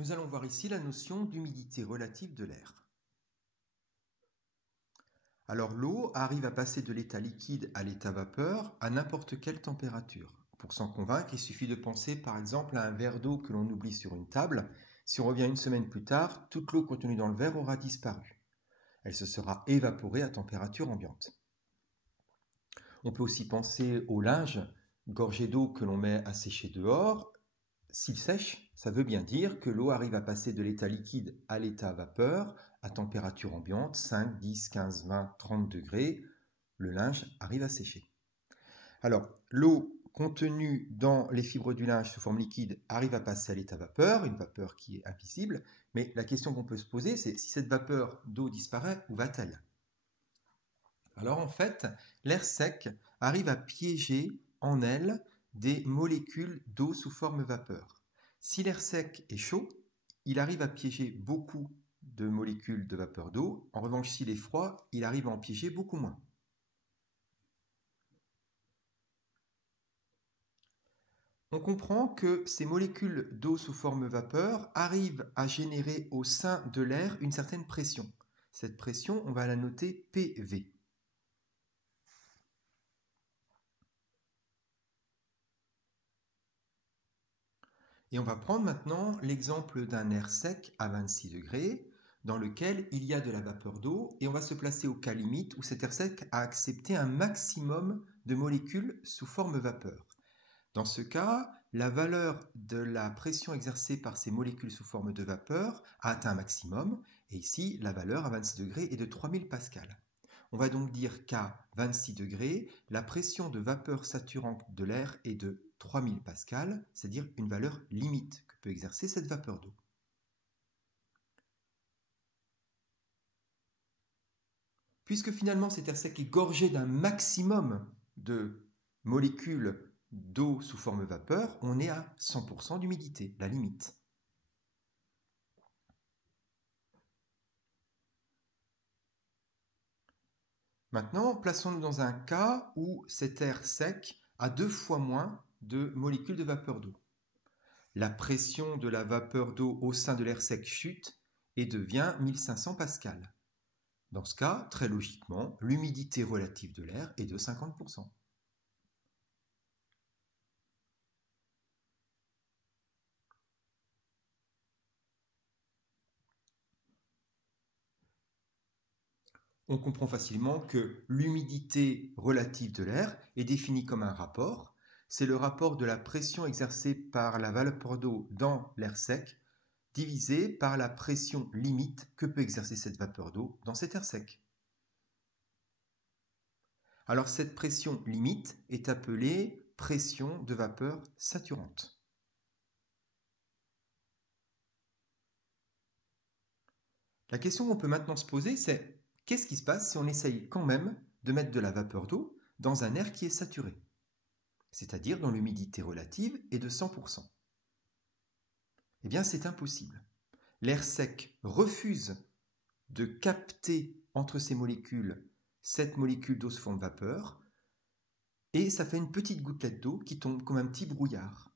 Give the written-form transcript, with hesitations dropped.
Nous allons voir ici la notion d'humidité relative de l'air. Alors l'eau arrive à passer de l'état liquide à l'état vapeur à n'importe quelle température. Pour s'en convaincre, il suffit de penser par exemple à un verre d'eau que l'on oublie sur une table. Si on revient une semaine plus tard, toute l'eau contenue dans le verre aura disparu. Elle se sera évaporée à température ambiante. On peut aussi penser au linge gorgé d'eau que l'on met à sécher dehors. S'il sèche, ça veut bien dire que l'eau arrive à passer de l'état liquide à l'état vapeur à température ambiante, 5, 10, 15, 20, 30 degrés. Le linge arrive à sécher. Alors, l'eau contenue dans les fibres du linge sous forme liquide arrive à passer à l'état vapeur, une vapeur qui est invisible, mais la question qu'on peut se poser, c'est si cette vapeur d'eau disparaît, où va-t-elle? Alors en fait, l'air sec arrive à piéger en elle des molécules d'eau sous forme vapeur. Si l'air sec est chaud, il arrive à piéger beaucoup de molécules de vapeur d'eau. En revanche, s'il est froid, il arrive à en piéger beaucoup moins. On comprend que ces molécules d'eau sous forme vapeur arrivent à générer au sein de l'air une certaine pression. Cette pression, on va la noter PV. Et on va prendre maintenant l'exemple d'un air sec à 26 degrés dans lequel il y a de la vapeur d'eau et on va se placer au cas limite où cet air sec a accepté un maximum de molécules sous forme vapeur. Dans ce cas, la valeur de la pression exercée par ces molécules sous forme de vapeur a atteint un maximum et ici la valeur à 26 degrés est de 3000 pascal. On va donc dire qu'à 26 degrés, la pression de vapeur saturante de l'air est de 3000 pascal, c'est-à-dire une valeur limite que peut exercer cette vapeur d'eau. Puisque finalement cet air sec est gorgé d'un maximum de molécules d'eau sous forme vapeur, on est à 100% d'humidité, la limite. Maintenant, plaçons-nous dans un cas où cet air sec a 2 fois moins de molécules de vapeur d'eau. La pression de la vapeur d'eau au sein de l'air sec chute et devient 1500 pascal. Dans ce cas, très logiquement, l'humidité relative de l'air est de 50%. On comprend facilement que l'humidité relative de l'air est définie comme un rapport. C'est le rapport de la pression exercée par la vapeur d'eau dans l'air sec divisé par la pression limite que peut exercer cette vapeur d'eau dans cet air sec. Alors cette pression limite est appelée pression de vapeur saturante. La question qu'on peut maintenant se poser, c'est qu'est-ce qui se passe si on essaye quand même de mettre de la vapeur d'eau dans un air qui est saturé, c'est-à-dire dont l'humidité relative est de 100%. Eh bien, c'est impossible. L'air sec refuse de capter entre ces molécules cette molécule d'eau sous forme de vapeur, et ça fait une petite gouttelette d'eau qui tombe comme un petit brouillard.